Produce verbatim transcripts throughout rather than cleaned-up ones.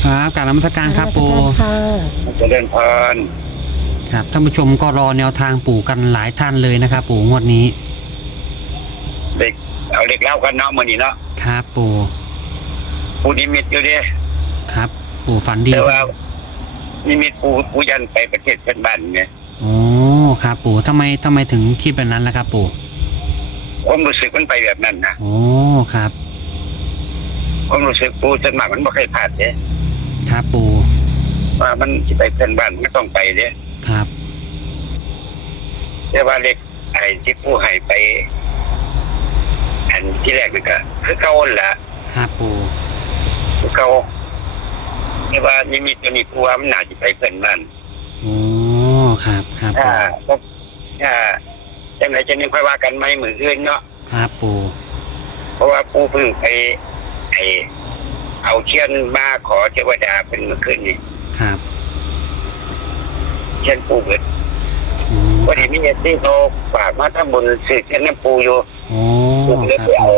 ครับกรารนมัสการครับนมัสปู่การค่ะเจริญพรครับท่านผู้ชมก็รอแนวทางปู่กันหลายท่านเลยนะครับปู่งวดนี้เด็กเอาเด็กเล่ากันเนาะมื้อนี้เนาะครับปู่ผู้นิมิตอยู่เด้ครับ ปู่ฝันดีแต่ว่านิมิตผู้ผู้ยันไปประเทศเพื่อนบ้านไงโอ้ครับปู่ทำไมทำไมถึงคิดแบบนั้นล่ะครับปู่ความรู้สึกมันไปแบบนั้นนะโอ้ครับความรู้สึกผู้จนมากมันบ่เคยพลาดเด้ครับปู่ว่ามันสิไปเพื่อนบ้านมันก็ต้องไปเด้ครับแต่ว่าเล็กไอ้ที่ผู้ให้ไปอันที่แรกนี่ก็คือเก่าหั่นล่ะครับปู่คือเก่าแต่ว่านิมิตตัวนี้ผู้ว่ามันน่าสิไปเพื่อนบ้านโอ้ครับครับถ้าปู่ถ้าจังได๋จะนึกค่อยว่ากันใหม่มื้ออื่นเนาะครับปู่เพราะว่าปู่เพิ่งไปไอ้เอาเทียนมาขอเทวดาเป็นเมื่อคืนนี้ครับเทียนปู่เกิดวันนี้มีเอฟซีเขาฝากมาทำบุญซื้อเทียนน้ำปูอยู่โอ้ครับปู่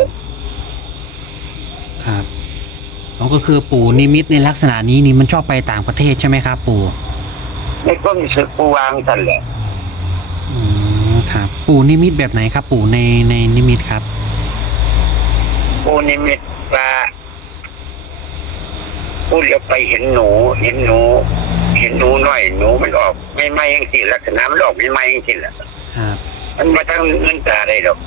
ครับอ๋อก็คือปู่นิมิตในลักษณะนี้นี่มันชอบไปต่างประเทศใช่ไหมครับปู่ในความรู้สึกปู่วางสั่นแหละอืมครับปู่นิมิตแบบไหนครับปู่ในในนิมิตครับปู่นิมิตว่าปู่เลี้ยวไปเห็นหนูเห็นหนูเห็นหนูน้อยหนูมันออกไม่ไม่ยังสิลักษณะมันออกไม่ไม่ยังสิแหละครับมันมาทั้งเงินตาได้หรอก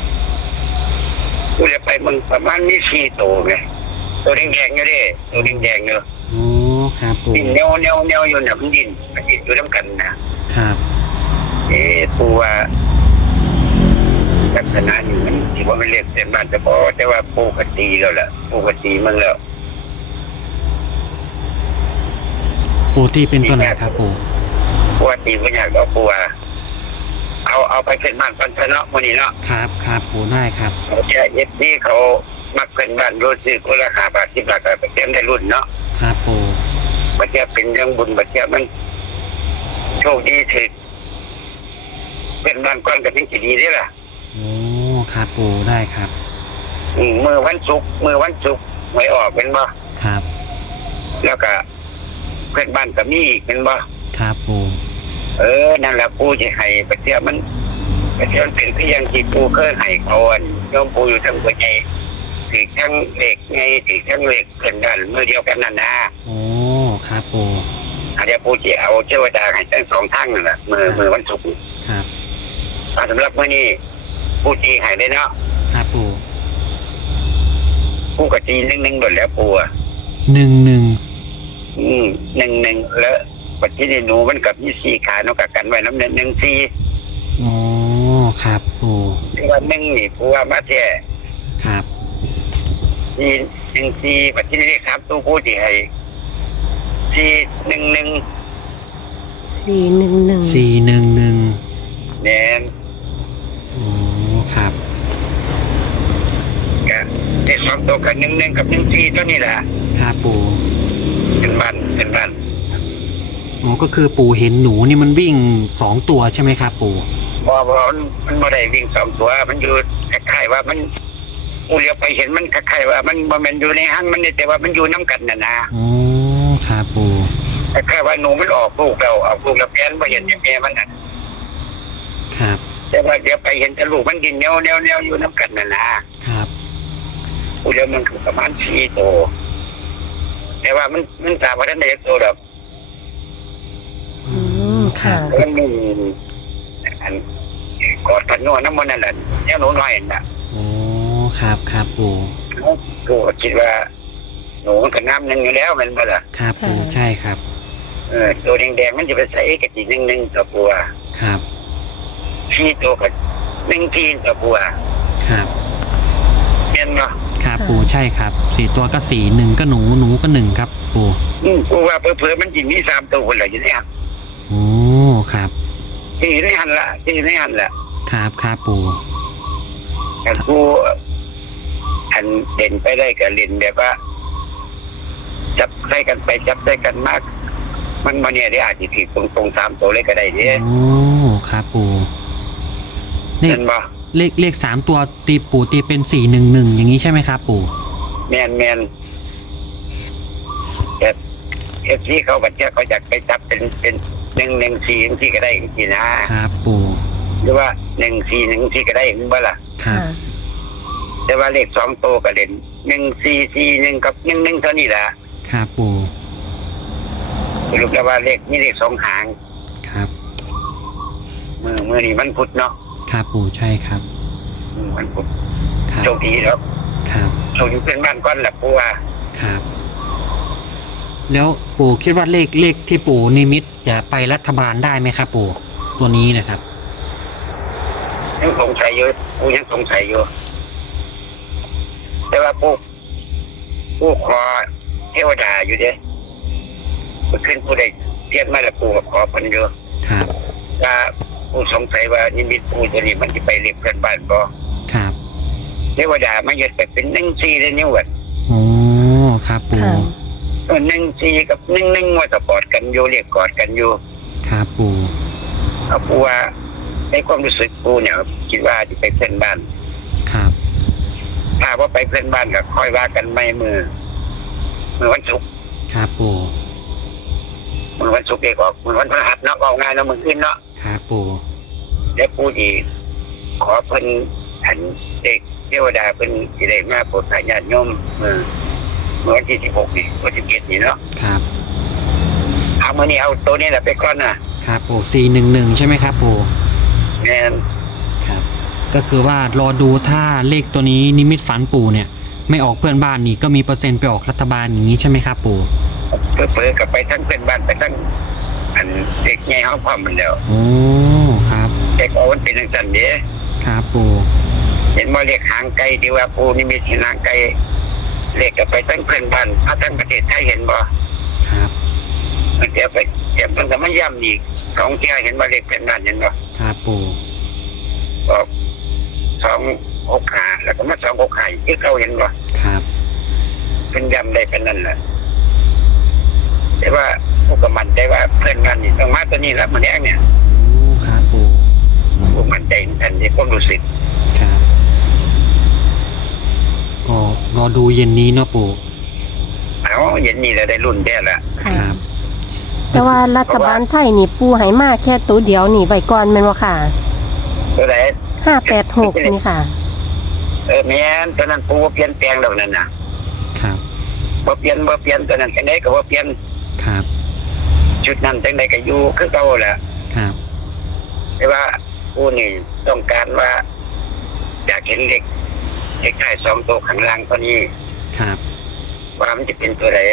ปู่เลี้ยวไปมันประมาณมีสี่ตัวไงตัวแดงๆอยู่ดิตัวแดงๆอยู่โอ้ครับปู่ดินแนวแนวแนวอยู่น่ะมันดินมันดินอยู่น้ำกันนะครับเออปู่ว่าลักษณะนี้มันที่ว่ามันเรียกเส้นบ้านจะพอแต่ว่าปู่กตีแล้วล่ะปู่กตีมันแล้วปู่ที่เป็นตัวไหนครับปู่ปู่ตีมันอยากเอาปู่ว่าเอาเอาไปเป็นบ้านปันเนาะมื้อนี้เนาะครับครับปู่ได้ครับเจ้าเอฟซีเขามักเป็นบ้านรู้สึกคนละห้าบาทสิบบาทก็ไปเต็มได้รุ่นเนาะครับปู่บัดเจ้าเป็นเรื่องบุญบัดเจ้ามันโชคดีถึกเป็นบ้านก่อนก็ถึงสิดีเด้ล่ะโอ้ครับปู่ได้ครับอืมมื้อวันศุกร์มื้อวันศุกร์หวยออกเป็นบ่ครับแล้วก็เพื่อนบ้านก็มีอีกเป็นบ่ครับปู่เออนั่นแหละปู่จะให้ประเทศมันประเทศเป็นที่ยังที่ปู่เคยให้เขาอันโยมปู่อยู่ทั้งหัวใจถือทั้งเหล็กไงถือทั้งเหล็กเกินกันเมื่อเดียวกันนั่นนะโอ้ครับปู่อาจจะปู่จะเอาเจ้าดาให้ทั้งสองทั้งนั่นแหละมือมือวันศุกร์ครับสำหรับเมื่อนี้ปู่จีให้ได้เนาะครับปู่ปู่ก็จีหนึ่งหนึ่งหมดแล้วปู่หนึ่งหนึ่งอืมหนึ่งหนึ่งแล้วปัจจุบันหนูมันกับยี่สี่ขาเนาะกับกันไว้น้ำหนึ่งหนึ่งสี่โอ้ครับปู่วันหนึ่งนี่ปู่ว่ามาแท้ครับสี่หนึ่งสี่ปัจจุบันครับตู้ปู่จีให้สี่หนึ่งหนึ่งสี่หนึ่งหนึ่งสี่หนึ่งหนึ่งเนี่ยโอ้ครับก็ไอ้สองตัวกันหนึ่งหนึ่งกับหนึ่งสี่ตัวนี้แหละครับปู่เป็นบ้านเป็นบ้านอ๋อก็คือปู่เห็นหนูนี่มันวิ่งสองตัวใช่ไหมครับปู่บอบอมันมันไม่ได้วิ่งสองตัวมันอยู่คล้ายๆว่ามันปู่เลี้ยวไปเห็นมันคล้ายๆว่ามันมันอยู่ในห้างมันนี่แต่ว่ามันอยู่น้ำกันน่ะนะอ๋อครับปู่คล้ายๆว่าหนูมันออกลูกเราออกลูกแล้วแพ้นไม่เห็นอย่างแม่มันน่ะครับแต่ว่าเดี๋ยวไปเห็นแต่ลูกมันดินแนวแนวแนวอยู่น้ำกันน่ะนะครับปู่เลี้ยวมันคือประมาณสี่ตัวแต่ว่ามันมันสามารถได้ตัวแบบอืมครับมันมีอันกอดพันนวลน้ำมันนั่นแหละแนวหนูน้อยน่ะโอ้ครับครับปู่ปู่คิดว่าหนูมันก็น้ำหนึ่งอยู่แล้วมันบ่ล่ะครับปู่ใช่ครับเออตัวแดงๆมันจะไปใส่กระติกหนึ่งหนึ่งตัวปู่ครับที่ตัวกับหนึ่งทีตัวปู่ครับเห็นเนาะครับปู่ใช่ครับสี่ตัวก็สี่หนึ่งก็หนูหนูก็หนึ่งครับปู่อืมปู่ว่าเผื่อๆมันจริงมีสามตัวคนละอยู่เนี่ยโอ้ครับที่ในหันละที่ในหันละครับครับปู่แต่ปู่อันเด่นไปได้กับเล่นแบบว่าจับใส่กันไปจับใส่กันมากมันมาเนี่ยได้อาจจะผิดตรงตรงสามตัวเลยก็ได้เนี่ยโอ้ครับปู่เห็นบ่เลขเลขสามตัวตีปู่ตีเป็นสี่หนึ่งหนึ่งอย่างนี้ใช่ไหมครับปู่แมนแมนแต่เอฟซีเขาบัดเจ้าเขาอยากไปจับเป็นเป็นหนึ่งหนึ่งสี่หนึ่งสี่ก็ได้จริงๆนะครับปู่หรือว่าหนึ่งสี่หนึ่งสี่ก็ได้เห็นบ่ล่ะครับแต่ว่าเลขสองตัวก็เด่นหนึ่งสี่สี่หนึ่งกับหนึ่งหนึ่งเท่านี้แหละครับปู่สรุปแล้วว่าเลขนี่เลขสองหางครับมือมือนี่มันพุดเนาะครับปู่ใช่ครับมือมันพุดครับโชคดีแล้วครับโชคดีเป็นบ้านก้อนแหละปูว่าครับ แล้วปู่คิดว่าเลขเลขที่ปู่นิมิตจะไปรัฐบาลได้ไหมครับปู่ตัวนี้นะครับยังสงสัยอยู่ปูยังสงสัยอยู่แต่ว่าปูปูขอเทวดาอยู่เด้เมื่อคืนปูได้เทียนมาแล้วปูก็ขอเพันอยู่ครับว่าปูสงสัยว่านิมิตปูตัวนี้มันจะไปเรียกเพื่อนบ้านบ่ครับเทวดาไม่ยึดไปเป็นหนึ่งสี่เลยนี่หวัดโอ้ครับปู่ค่ะหนึ่งสี่กับหนึ่งหนึ่งว่าจะกอดกันอยู่เรียกกอดกันอยู่ครับปู่เอาปูว่าในความรู้สึกปูเนี่ยคิดว่าจะไปเพื่อนบ้านครับถ้าว่าไปเพื่อนบ้านก็ค่อยว่ากันไม่มือมือวันศุกร์ครับปู่มือวันศุกร์เอกออกมือวันพฤหัสเนาะเอางานเนาะมืออื่นเนาะครับปู่แล้วปูดีขอเพิ่นอันเด็กเทวดาเพิ่นสิได้มาโปรดทายาทโยมมือมือวันที่สิบหกนี่วันที่สิบเจ็ดนี่เนาะครับเอามือนี้เอาตัวนี้แหละไปก่อนนะครับปู่สี่หนึ่งหนึ่งใช่ไหมครับปู่แม่นครับ ก็คือว่ารอดูถ้าเลขตัวนี้นิมิตฝันปู่เนี่ย ไม่ออกเพื่อนบ้านนี่ก็มีเปอร์เซ็นต์ไปออกรัฐบาลอย่างนี้ใช่ไหมครับปู่เพื่อเพื่อกับไปทั้งเพื่อนบ้านไปทั้งอันเด็กใหญ่ห้องพร้อมมันแล้วโอ้ครับเด็กเอามันเป็นจังซั่นเด้ครับปู่เห็นบ่เลขหางไกลที่ว่าปูนี่มีที่หางไกลเลขกับไปทั้งเพื่อนบ้านเอาทั้งประเทศไทยเห็นบ่ครับมันเดี๋ยวไปเดี๋ยวมันก็มาย้ำอีกสองเที่ยเห็นบ่เลขเพื่อนบ้านเห็นบ่ครับปู่บอกสองหกขาแล้วก็มาสองหกขาที่เขาเห็นบ่ครับเป็นย้ำได้เป็นนั่นแหละแต่ว่าผู้กำมันใจว่าเพื่อนบ้านนี่ต้องมาตัวนี้ละมันแดงเนี่ยโอ้ครับปู่ผู้มันใจทันที่ความรู้สึกครับก็รอดูเย็นนี้เนาะปู่เอาเย็นนี้เราได้รุ่นแด้ละค่ะครับแต่ว่ารัฐบาลไทยนี่ปูให้มาแค่ตัวเดียวนี่ไว้ก่อนแม่นบ่ค่ะตัวไหนห้าแปดหกนี่ค่ะเออแม่นตอนนั้นปูบ่เปลี่ยนแปลงดอกนั่นน่ะครับบ่เปลี่ยนบ่เปลี่ยนตอนนั้นจังไดก็บ่เปลี่ยนครับชุดนั้นจังไดก็อยู่คือเก่าแหละครับแต่ว่าปูนี่ต้องการว่า อยากเห็นเด็กเด็กชายสองตัวข้างล่างตัวนี้ครับว่ามันจะเป็นตัวไหน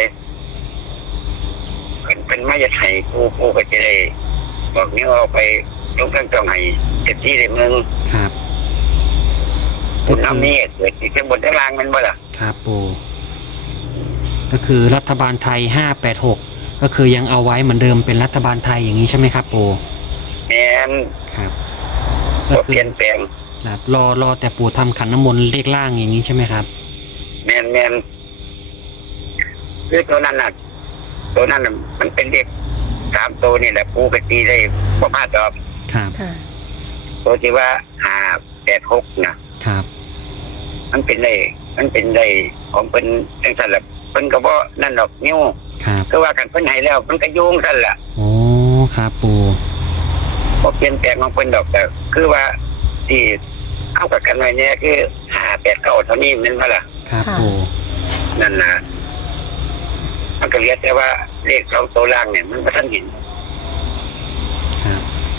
เป็นเป็นมาจะให้ปูปูก็จะได้บอกนิ้วเอาไปลงทั้งต้องให้เจ็ดที่ในเมืองครับคุณน้ำนี้เกิดที่ข้างบนข้างล่างมันบ่ล่ะครับปู่ก็คือรัฐบาลไทยห้าแปดหกก็คือยังเอาไว้เหมือนเดิมเป็นรัฐบาลไทยอย่างนี้ใช่ไหมครับปู่แม่นครับก็บ่คืเปอลี่ยนแปลงครับรอรอแต่ปู่ทำขันน้ำมนต์เลขล่างอย่างนี้ใช่ไหมครับแม่นแม่นคือตัวนั้นน่ะ ตัวนั้นน่ะมันเป็นเด็กสามตัวนี่แหละปูกตีได้บ่พลาดดอกครับค่ะตัวที่ว่าห้าแปดหกนะครับ มันเป็นได้มันเป็นได้ของเป็นจังซั่นล่ะเพิ่นก็บ่นั่นดอกนิ้วครับคือว่ากันเพิ่นให้แล้วมันก็โยงซั่นล่ะโอ้ครับปู่บ่เปลี่ยนแปลงของเพิ่นดอกแต่คือว่าที่เอากับกันไว้เนี่ยคือห้าแปดเก้าเท่านี้แม่นบ่ล่ะครับค่ะปู่นั่นน่ะมันก็เรียกแต่ว่าเลขสองตัวล่างเนี่ยมันบ่ทันเห็นครับ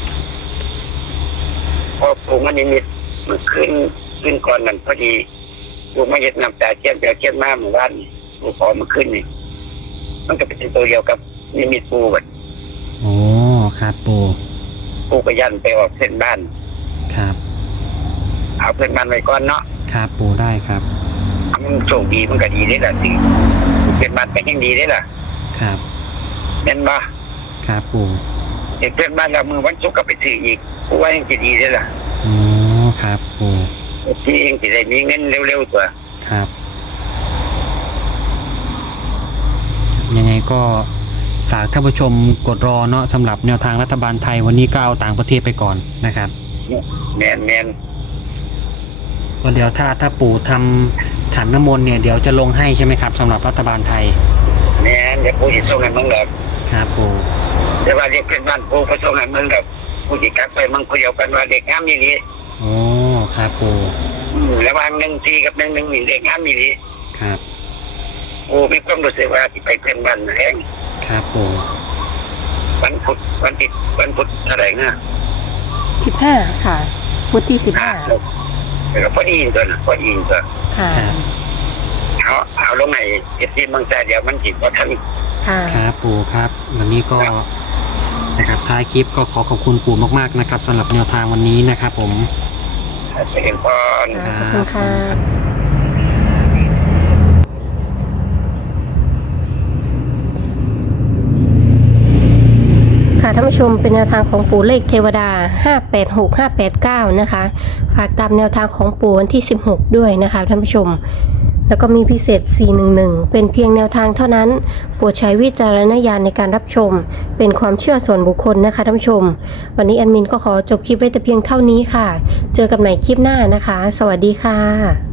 พอปูมันนิมิตมันขึ้นขึ้นก่อนนั่นพอดีปูมาเฮ็ดน้ำตาเทียนไปเอาเทียนมาเมื่อวานนี่ปูขอมันขึ้นนี่มันก็เป็นตัวเดียวกับนิมิตปูบัดโอ้ครับปู่ปูก็ยันไปออกเส้นบ้านครับเอาเพื่อนบ้านไว้ก่อนเนาะครับปู่ได้ครับมันโชคดีมันก็ดีได้ล่ะสิเพื่อนบ้านไปยังดีได้ล่ะครับแม่นบ่ครับปู่เด็กเพื่อนบ้านเรามือวันศุกร์ก็ไปซื้ออีกปูว่ายังจะดีได้ล่ะโอ้ครับปู่ที่เองจะได้มีเงินเร็วๆตัวครับ ยังไงก็ฝากท่านผู้ชมกดรอเนาะสำหรับแนวทางรัฐบาลไทยวันนี้ก็เอาต่างประเทศไปก่อนนะครับแม่นแม่นก็เดี๋ยวถ้าถ้าปู่ทำขันน้ำมนต์เนี่ยเดี๋ยวจะลงให้ใช่ไหมครับสำหรับรัฐบาลไทยแม่นเดี๋ยวปูจะส่งให้มึงแบบครับปู่แต่ว่าเด็กเป็นบ้านปูก็ส่งให้มึงแบบปูจะกลับไปมึงคุยเดียวกันว่าเด็กงามนี่นี่โอ้ครับปู่ระหว่างหนึ่งทีกับหนึ่งหนึ่งนี่เด็กงามนี่นี่ครับปูมีความรู้สึกว่าที่ไปเป็นบ้านแรงครับปู่วันพุธวันติดวันพุธอะไรเงี้ยสิบห้าค่ะ พุธที่สิบห้าแต่ก็พอดีตัวนะพอดีตัวค่ะเอาเอาลงไหนเจ็ดทีบางใจเดียวมันจิตว่าท่านค่ะครับปู่ครับวันนี้ก็นะครับท้ายคลิปก็ขอขอบคุณปู่มากๆนะครับสำหรับแนวทางวันนี้นะครับผมจะเห็นพรขอบคุณค่ะ ค่ะท่านผู้ชมเป็นแนวทางของปู่เลขเทวดา ห้าแปดหก ห้าแปดเก้า นะคะ ฝากตามแนวทางของปู่วันที่ สิบหก ด้วยนะคะท่านผู้ชม แล้วก็มีพิเศษ สี่หนึ่งหนึ่ง เป็นเพียงแนวทางเท่านั้นโปรดใช้วิจารณญาณในการรับชม เป็นความเชื่อส่วนบุคคลนะคะท่านผู้ชม วันนี้แอดมินก็ขอจบคลิปไว้แต่เพียงเท่านี้ค่ะ เจอกันใหม่คลิปหน้านะคะ สวัสดีค่ะ